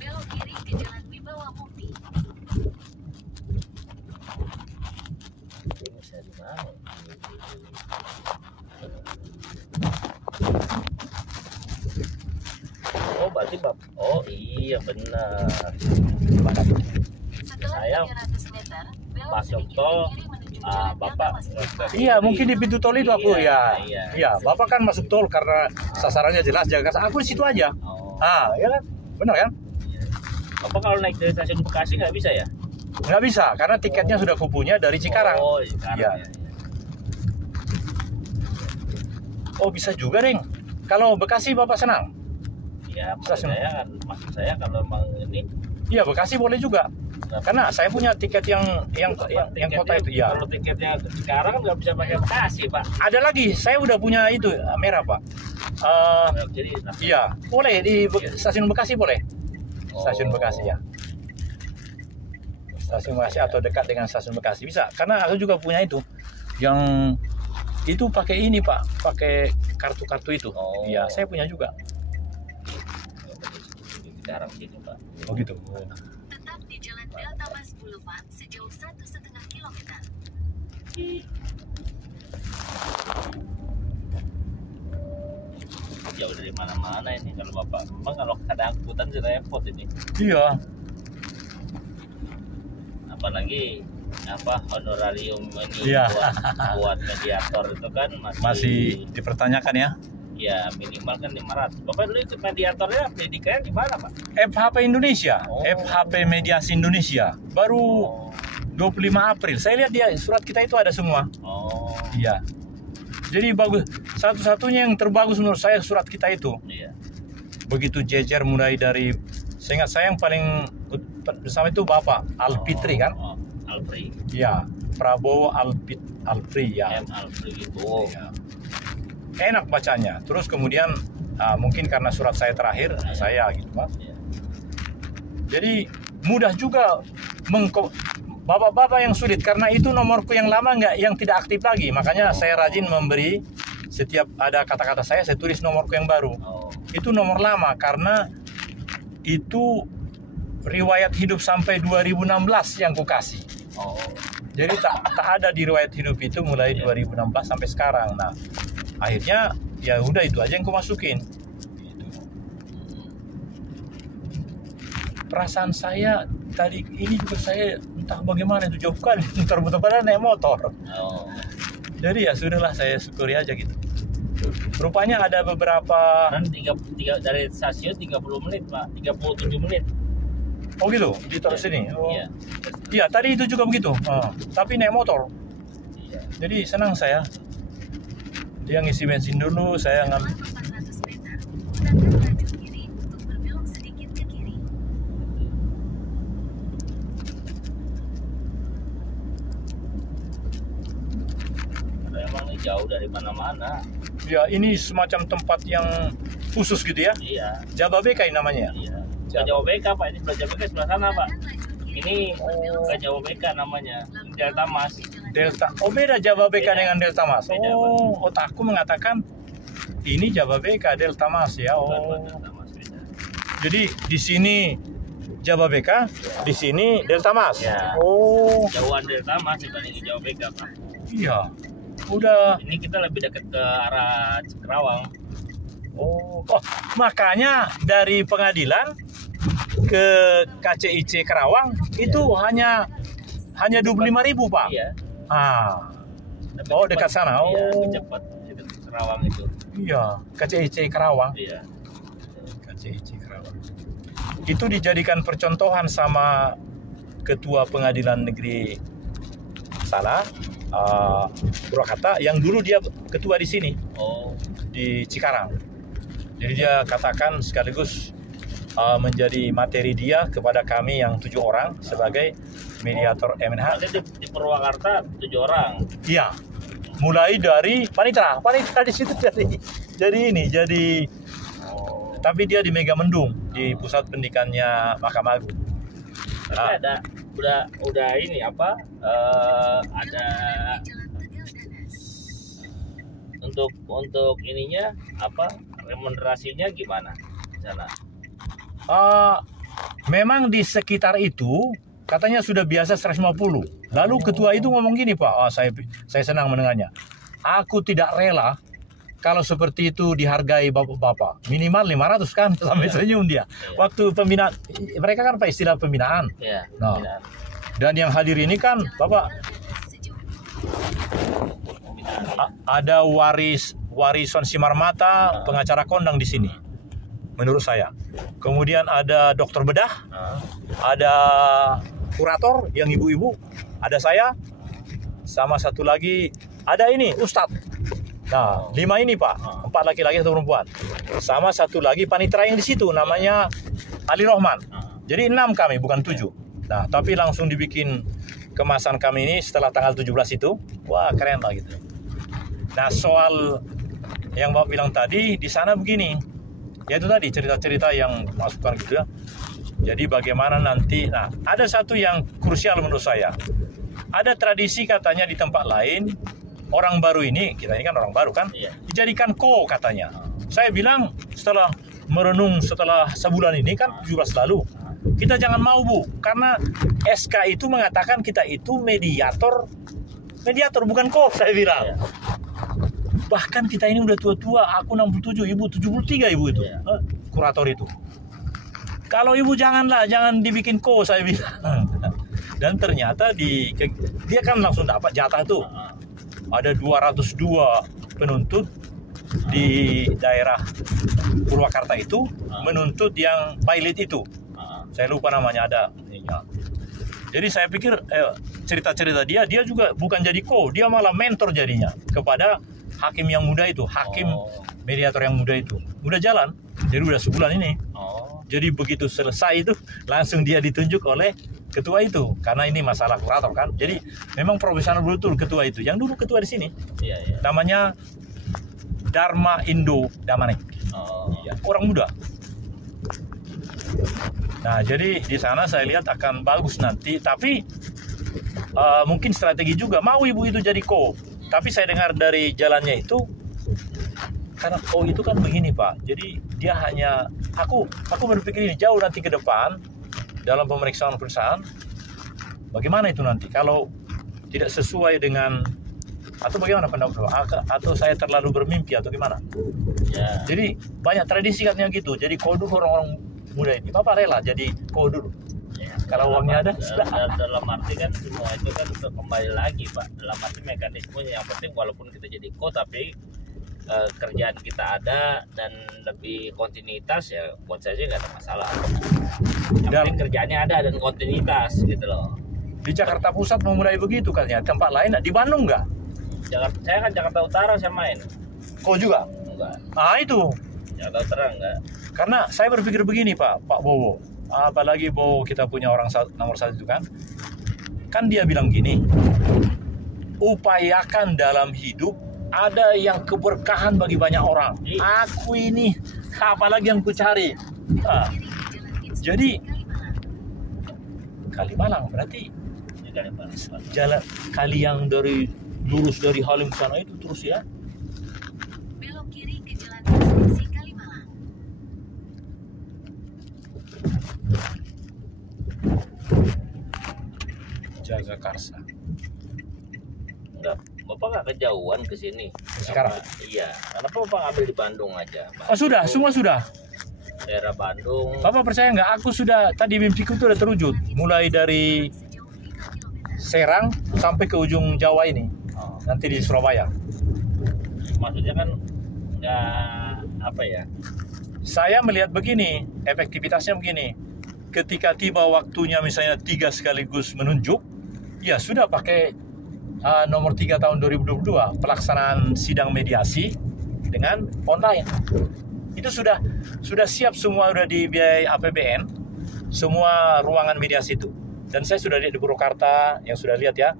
Belok kiri ke Jalan Wibawa Mukti. Ini saya di mana? Oh, berarti Bapak. Oh, iya benar. Setelah 300 meter, belok masuk sedikit tol, ke kiri menuju Jalan Bapak. Iya, mungkin di pintu tol itu aku Iya. Iya, Bapak kan masuk tol karena sasarannya jelas Jagakarsa. Aku di situ aja. Oh. Ya kan? Benar kan? Apa kalau naik dari stasiun Bekasi nggak bisa ya? Nggak bisa, karena tiketnya sudah kupunya dari Cikarang. Oh, Cikarang. Iya. Ya. Oh, bisa juga, Deng. Kalau Bekasi Bapak senang? Ya, Stasiun. maksud saya kalau memang ini Iya, Bekasi boleh juga. Karena saya punya tiket yang kota itu. Ya. Kalau tiketnya sekarang kan nggak bisa pakai Bekasi, Pak. Ada lagi, saya udah punya itu merah, Pak. Jadi Iya, boleh di stasiun Bekasi boleh. Stasiun Bekasi ya. Stasiun Bekasi atau dekat dengan stasiun Bekasi bisa. Karena aku juga punya itu. Yang itu pakai ini, Pak, pakai kartu-kartu itu. Iya, saya punya juga. sekarang sini, Pak. Oh gitu. Tetap di Jalan Delta Mas Boulevard sejauh 1,5 kilometer. Jauh dari mana-mana ini kalau Bapak. Memang kalau ada angkutan sih repot ini. Iya. Apalagi honorarium ini Iya. buat mediator itu kan Masih dipertanyakan ya. Ya minimal kan 500. Bapak dulu ikut mediatornya pendidikannya di mana, Pak? FHP Indonesia, FHP Mediasi Indonesia. Baru 25 April. Saya lihat dia surat kita itu ada semua. Iya. Jadi bagus. Satu-satunya yang terbagus menurut saya surat kita itu. Iya. Begitu jejer mulai dari seingat saya yang paling bersama itu Bapak Alfitri kan? Alfri. Iya, Prabowo Alfri ya. Alfri itu. Ya. Enak bacanya. Terus kemudian mungkin karena surat saya terakhir saya gitu, Mas. Iya. Jadi mudah juga bapak-bapak yang sulit karena itu nomorku yang lama yang tidak aktif lagi. Makanya saya rajin memberi setiap ada kata-kata saya tulis nomorku yang baru. Itu nomor lama karena itu riwayat hidup sampai 2016 yang ku kasih. Jadi tak ada di riwayat hidup itu mulai 2016 sampai sekarang. Nah, akhirnya ya udah itu aja yang ku masukin. Gitu. Perasaan saya tadi ini juga saya entah bagaimana itu jauh kali muter-muter padahal naik motor. Jadi ya sudahlah saya syukuri aja gitu. Rupanya ada beberapa Kan 3 dari stasiun 30 menit, Pak. 37 menit. Oh gitu, di sini. Iya. Iya, tadi itu juga begitu. Tapi naik motor. Iya. Jadi senang saya. Dia ngisi bensin dulu, saya ngambil. 400 meter, gunakan lajur kiri untuk berbelok sedikit ke kiri. Memang ini jauh dari mana-mana. Ya, ini semacam tempat yang khusus gitu ya. Iya. Jabodetabek namanya. Iya. Bukan Jawa BK, Pak. Ini sebelah Jawa BK sebelah sana, Pak. Ini bukan Jawa BK namanya. Delta Mas. Delta. Oh, beda Jabodetabek Beda. dengan Delta Mas. Beda, Otakku mengatakan ini Jabodetabek Delta Mas ya. Bukan Delta Mas, beda. Jadi di sini Jabodetabek, di sini Delta Mas. Ya. Jauhan Delta Mas dibanding Jawa BK, Pak. Iya. Udah. Ini kita lebih dekat ke arah Kerawang. Makanya dari pengadilan ke KCIC Kerawang itu hanya 25.000 Pak. Iya. Dekat sana. Iya, lebih cepat dekat Kerawang itu. Iya, KCIC Kerawang. Iya. KCIC Kerawang. Itu dijadikan percontohan sama Ketua Pengadilan Negeri sana, Purwakarta, yang dulu dia ketua di sini. Di Cikarang. Jadi dia katakan sekaligus menjadi materi dia kepada kami yang 7 orang sebagai mediator MNH. Ada di Purwakarta 7 orang. Iya. Mulai dari panitra di situ jadi tapi dia di Megamendung di pusat pendidikannya Mahkamah Agung. Tapi ada udah ini ada untuk ininya remunerasinya gimana di sana? Memang di sekitar itu katanya sudah biasa 150. Lalu ketua itu ngomong gini, Pak. Saya senang mendengarnya. Aku tidak rela kalau seperti itu dihargai bapak-bapak. Minimal 500 kan, sampai senyum dia. Waktu pembinaan, mereka kan Pak istilah pembinaan. Iya, nah, dan yang hadir ini kan Bapak ada warisan Simarmata, pengacara kondang di sini. menurut saya. Kemudian ada dokter bedah, ada kurator yang ibu-ibu, ada saya, sama satu lagi ada ini Ustadz. Nah, 5 ini Pak, 4 laki-laki 1 perempuan. Sama satu lagi panitera yang di situ namanya Ali Rohman. Jadi 6 kami, bukan 7. Nah, tapi langsung dibikin kemasan kami ini setelah tanggal 17 itu. Wah, keren lah gitu. Nah, soal yang Bapak bilang tadi, di sana begini. Ya itu tadi cerita-cerita yang masukkan gitu ya. Jadi bagaimana nanti, nah ada satu yang krusial menurut saya. Ada tradisi katanya di tempat lain, orang baru ini, kita ini kan orang baru kan, dijadikan ko katanya. Saya bilang setelah merenung setelah sebulan ini kan 17 lalu, kita jangan mau Bu, karena SK itu mengatakan kita itu mediator bukan ko, saya bilang. Bahkan kita ini udah tua-tua, aku 67, ibu 73 ibu itu, kurator itu. Kalau ibu jangan dibikin ko, saya bilang. Dan ternyata dia kan langsung dapat jatah tuh. Ada 202 penuntut di daerah Purwakarta itu menuntut yang pilot itu. Saya lupa namanya, ada. Jadi saya pikir cerita-cerita dia juga bukan jadi ko, dia malah mentor jadinya kepada hakim yang muda itu, hakim mediator yang muda itu. Udah jalan, jadi udah sebulan ini. Jadi begitu selesai itu langsung dia ditunjuk oleh ketua itu, karena ini masalah kurator kan. Jadi memang profesional betul ketua itu. Yang dulu ketua di sini, namanya Dharma Indo Damanik, orang muda. Nah jadi di sana saya lihat akan bagus nanti. Tapi mungkin strategi juga mau ibu itu jadi ko. Tapi saya dengar dari jalannya itu, karena ko itu kan begini Pak. Jadi dia hanya aku berpikir ini jauh nanti ke depan. Dalam pemeriksaan perusahaan, bagaimana itu nanti kalau tidak sesuai dengan, atau bagaimana pendapat atau saya terlalu bermimpi atau gimana? Ya. Jadi banyak tradisi katanya gitu. Jadi kau dulu orang-orang muda ini, Bapak rela jadi kau dulu. Ya, kalau uangnya ada. Dalam arti kan semua itu kan kembali lagi Pak. Dalam arti mekanismenya yang penting walaupun kita jadi kau tapi kerjaan kita ada dan lebih kontinuitas ya buat saya nggak ada masalah. Yang penting kerjaannya ada dan kontinuitas gitu loh. Di Jakarta Pusat mau mulai begitu katanya. Tempat lain di Bandung nggak? Saya kan Jakarta Utara saya main. Kau juga? Enggak. Ah itu. Jakarta Utara enggak. Karena saya berpikir begini Pak Bowo. Apalagi Bowo kita punya orang nomor 1 itu kan. Kan dia bilang gini. Upayakan dalam hidup ada yang keberkahan bagi banyak orang. Aku ini apalagi yang ku cari. Jadi Kalimalang berarti jalan kali yang dari lurus dari Halim ke sana itu terus ya. Belok kiri ke Jalan Konstitusi Kalimalang. Jagakarsa. Enggak, Bapak nggak kejauhan ke sini. Sekarang? Iya. Kenapa Bapak ngambil di Bandung aja? Bandung, Sudah, semua sudah. Daerah Bandung. Bapak percaya nggak? Aku sudah, tadi mimpiku itu udah terwujud. Mulai dari Serang sampai ke ujung Jawa ini. Nanti di Surabaya. Maksudnya kan nggak apa ya? Saya melihat begini, efektivitasnya begini. Ketika tiba waktunya misalnya 3 sekaligus menunjuk, ya sudah pakai nomor 3 tahun 2022 pelaksanaan sidang mediasi dengan online. Itu sudah siap semua, sudah dibiayai APBN semua ruangan mediasi itu. Dan saya sudah lihat di Purwakarta, yang sudah lihat ya,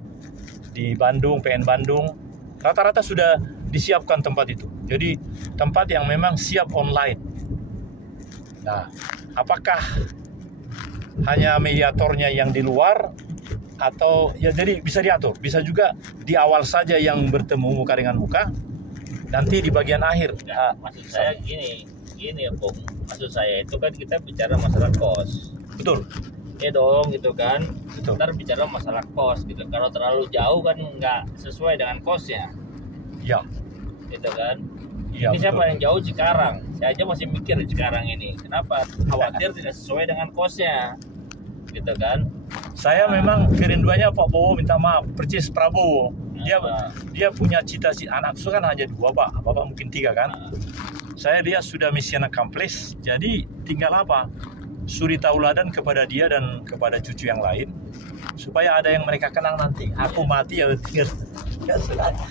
di Bandung, PN Bandung, rata-rata sudah disiapkan tempat itu. Jadi tempat yang memang siap online. Nah, apakah hanya mediatornya yang di luar atau ya jadi bisa diatur, bisa juga di awal saja yang bertemu muka dengan muka, nanti di bagian akhir. Maksud saya gini ya Bung, maksud saya itu kan kita bicara masalah kos. Betul. Ya dong gitu kan. Betul. Ntar bicara masalah kos gitu. Kalau terlalu jauh kan nggak sesuai dengan kosnya. Ya. Gitu kan. Ya, Ini betul. siapa yang jauh Cikarang? Saya aja masih mikir Cikarang ini. Kenapa? Khawatir tidak sesuai dengan kosnya. Gitu kan. Saya memang kerinduannya Pak Bowo minta maaf, percis Prabowo. Dia punya cita-cita, anak itu kan hanya 2 Pak, Bapak mungkin 3 kan. saya lihat sudah mission accomplished. Jadi tinggal apa? Suri tauladan kepada dia dan kepada cucu yang lain, supaya ada yang mereka kenang nanti. Aku mati ya tinggal.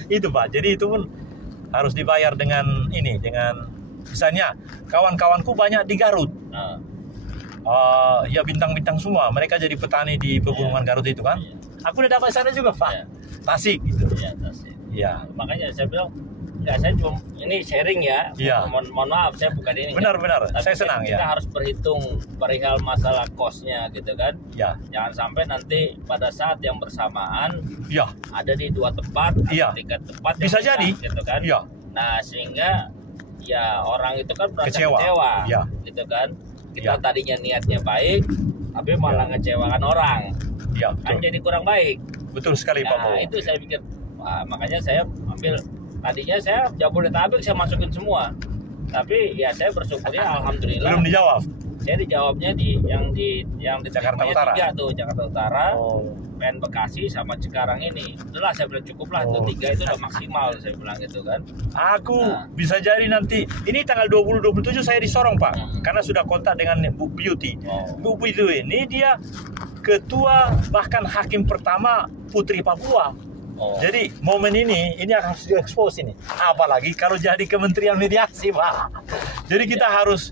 Itu Pak. Jadi itu pun harus dibayar dengan ini, dengan misalnya kawan-kawanku banyak di Garut. Ya bintang-bintang semua. Mereka jadi petani di pegunungan Garut itu kan. Aku udah dapat sana juga Pak. Tasik gitu. Iya, Tasik. Ya. Makanya saya bilang, enggak, saya cuma ini sharing ya. Iya. Mohon maaf, saya bukan ini. Benar-benar. Tapi Saya senang kita ya. harus berhitung perihal masalah kosnya gitu kan. Ya. Jangan sampai nanti pada saat yang bersamaan Ya. ada di dua tempat, Iya. atau tiga tempat yang Bisa beda, jadi. gitu kan. Ya. Nah, sehingga ya orang itu kan merasa Kecewa. kecewa, Iya. gitu kan. Kita Iya. tadinya niatnya baik, tapi malah ngecewakan orang, Ya. kan Betul, jadi kurang baik. betul sekali Pak Nah, Bowo. itu saya pikir, makanya saya ambil, tadinya saya Jabodetabek saya masukin semua, tapi ya saya bersyukurnya alhamdulillah Belum dijawab. saya dijawabnya di Jakarta diterimanya Utara. 3 tuh, Jakarta Utara, Oh. PN Bekasi sama Cikarang ini. Itulah saya bilang cukup lah, Oh. itu 3 itu udah maksimal saya bilang gitu kan. Aku Nah. bisa jadi nanti ini tanggal 20-27 saya di Sorong Pak, karena sudah kontak dengan Bu Beauty. Oh. Bu Beauty ini dia ketua bahkan hakim pertama Putri Papua. Oh. Jadi momen ini harus diekspos ini. Apalagi kalau jadi Kementerian Mediasi Pak. Jadi kita harus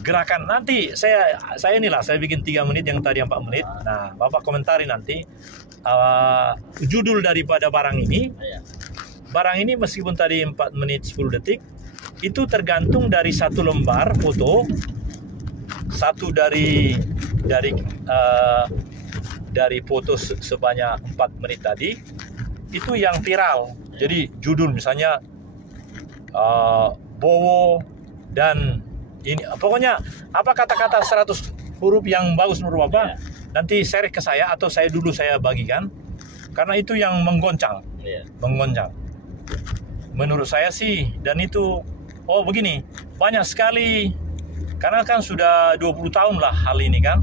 gerakan. Nanti saya bikin 3 menit yang tadi 4 menit. Nah Bapak komentari nanti judul daripada barang ini. Iya. Barang ini meskipun tadi 4 menit 10 detik, itu tergantung dari satu lembar foto, satu dari foto sebanyak 4 menit tadi, itu yang viral. Jadi judul misalnya Bowo dan ini, pokoknya apa kata-kata 100 huruf yang bagus menurut Bapak, nanti share ke saya atau saya bagikan, karena itu yang menggoncang. Iya. Menurut saya sih, dan itu begini, banyak sekali, karena kan sudah 20 tahun lah hal ini kan,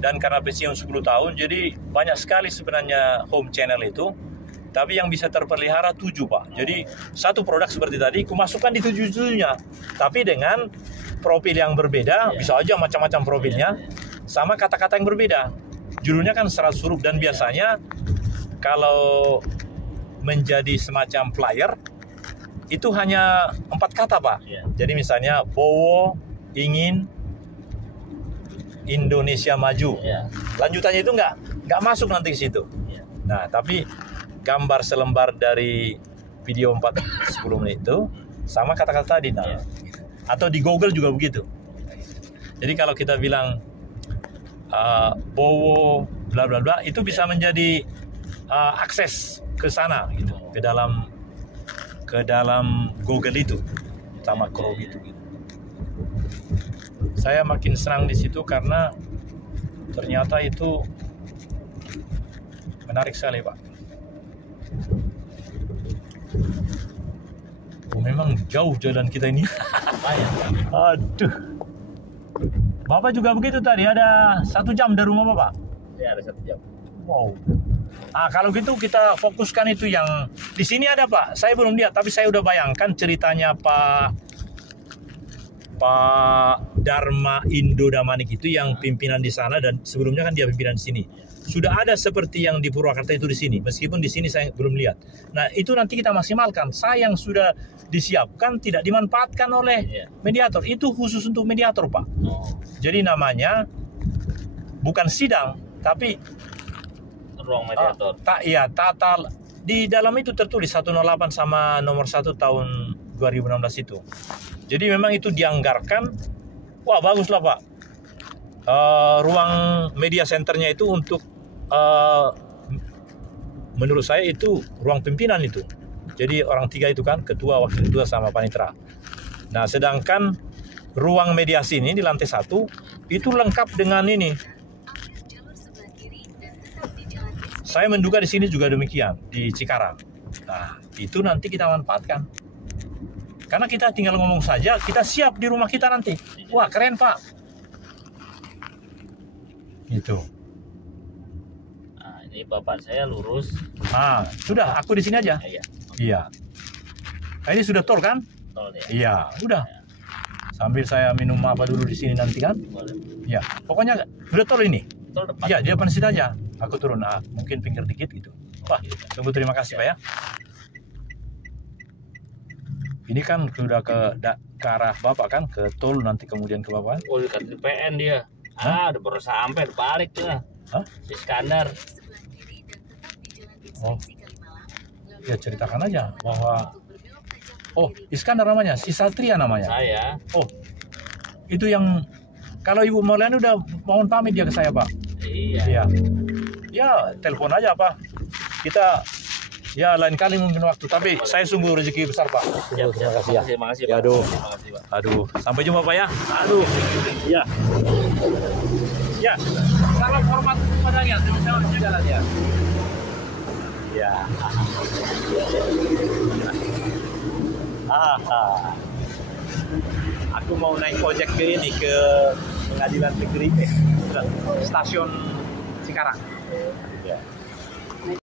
dan karena pensiun 10 tahun, jadi banyak sekali sebenarnya home channel itu, tapi yang bisa terpelihara 7 Pak. Jadi satu produk seperti tadi, kumasukkan di 7-7-nya, tapi dengan profil yang berbeda, bisa aja macam-macam profilnya, sama kata-kata yang berbeda. Judulnya kan 100 huruf, dan biasanya kalau menjadi semacam flyer itu hanya 4 kata Pak. Jadi misalnya Bowo ingin Indonesia maju. Lanjutannya itu nggak masuk nanti ke situ. Nah tapi gambar selembar dari video 10 menit itu sama kata-kata tadi. Atau di Google juga begitu. Jadi kalau kita bilang Bowo bla bla bla, itu bisa menjadi akses ke sana gitu, ke dalam Google itu sama Chrome itu gitu. Saya makin senang di situ karena ternyata itu menarik sekali Pak. Memang jauh jalan kita ini. Aduh. Bapak juga begitu tadi, ada 1 jam dari rumah Bapak? Ya, ada 1 jam. Wow. Kalau gitu kita fokuskan itu yang di sini ada Pak. Saya belum lihat, tapi saya udah bayangkan ceritanya Pak Dharma Indodamanik itu yang pimpinan di sana, dan sebelumnya kan dia pimpinan di sini. Sudah ada seperti yang di Purwakarta itu di sini, meskipun di sini saya belum lihat. Nah itu nanti kita maksimalkan. Yang sudah disiapkan tidak dimanfaatkan oleh mediator. Itu khusus untuk mediator Pak. Jadi namanya bukan sidang, tapi ruang mediator. Tata di dalam itu tertulis 108 sama nomor 1 tahun 2016 itu. Jadi memang itu dianggarkan. Wah baguslah Pak. Ruang media centernya itu untuk menurut saya itu ruang pimpinan itu. Jadi orang 3 itu kan, ketua, wakil ketua sama panitera. Nah sedangkan ruang mediasi ini di lantai 1 itu lengkap dengan ini. Saya menduga di sini juga demikian, di Cikarang. Nah, itu nanti kita manfaatkan. Karena kita tinggal ngomong saja, kita siap di rumah kita nanti. Wah, keren, Pak. Gitu. Nah, ini bapak saya lurus. Sudah, aku di sini aja. Iya. Iya. Nah, ini sudah tol kan? Tol ya. Iya, udah. Sambil saya minum apa dulu di sini nanti kan? Boleh. Ya, pokoknya sudah tol ini. Tol depan. Ya, di depan situ aja. Aku turun, mungkin pinggir dikit gitu. Wah, sungguh terima kasih Pak ya. Ini kan sudah ke arah Bapak kan, ke tol nanti kemudian ke Bapak. Oh, dekat PN dia. Udah baru sampai, udah balik dia. Hah? Si Iskandar. Sebelah kiri dan tetap di Jalan Oh. Inspeksi Kalimalang. Ya, ceritakan aja bahwa Untuk berbelok tajam ke oh, kiri. Iskandar namanya, si Satria namanya. Saya. Oh, itu yang kalau Ibu Maulana udah mohon pamit dia ke saya Pak. Iya. Iya. Ya, telepon aja Pak. Kita ya lain kali mungkin waktu, tapi saya sungguh rezeki besar Pak. Siap, Terima kasih ya. Makasih, Ya, Pak. aduh. Makasih, Pak. Aduh, sampai jumpa Pak ya. Aduh. Ya. Ya. Salam hormat kepadanya. Terima kasih jalan ya. Ya. Aku mau naik ojek ke ini, ke pengadilan negeri, stasiun Cikarang. Ya.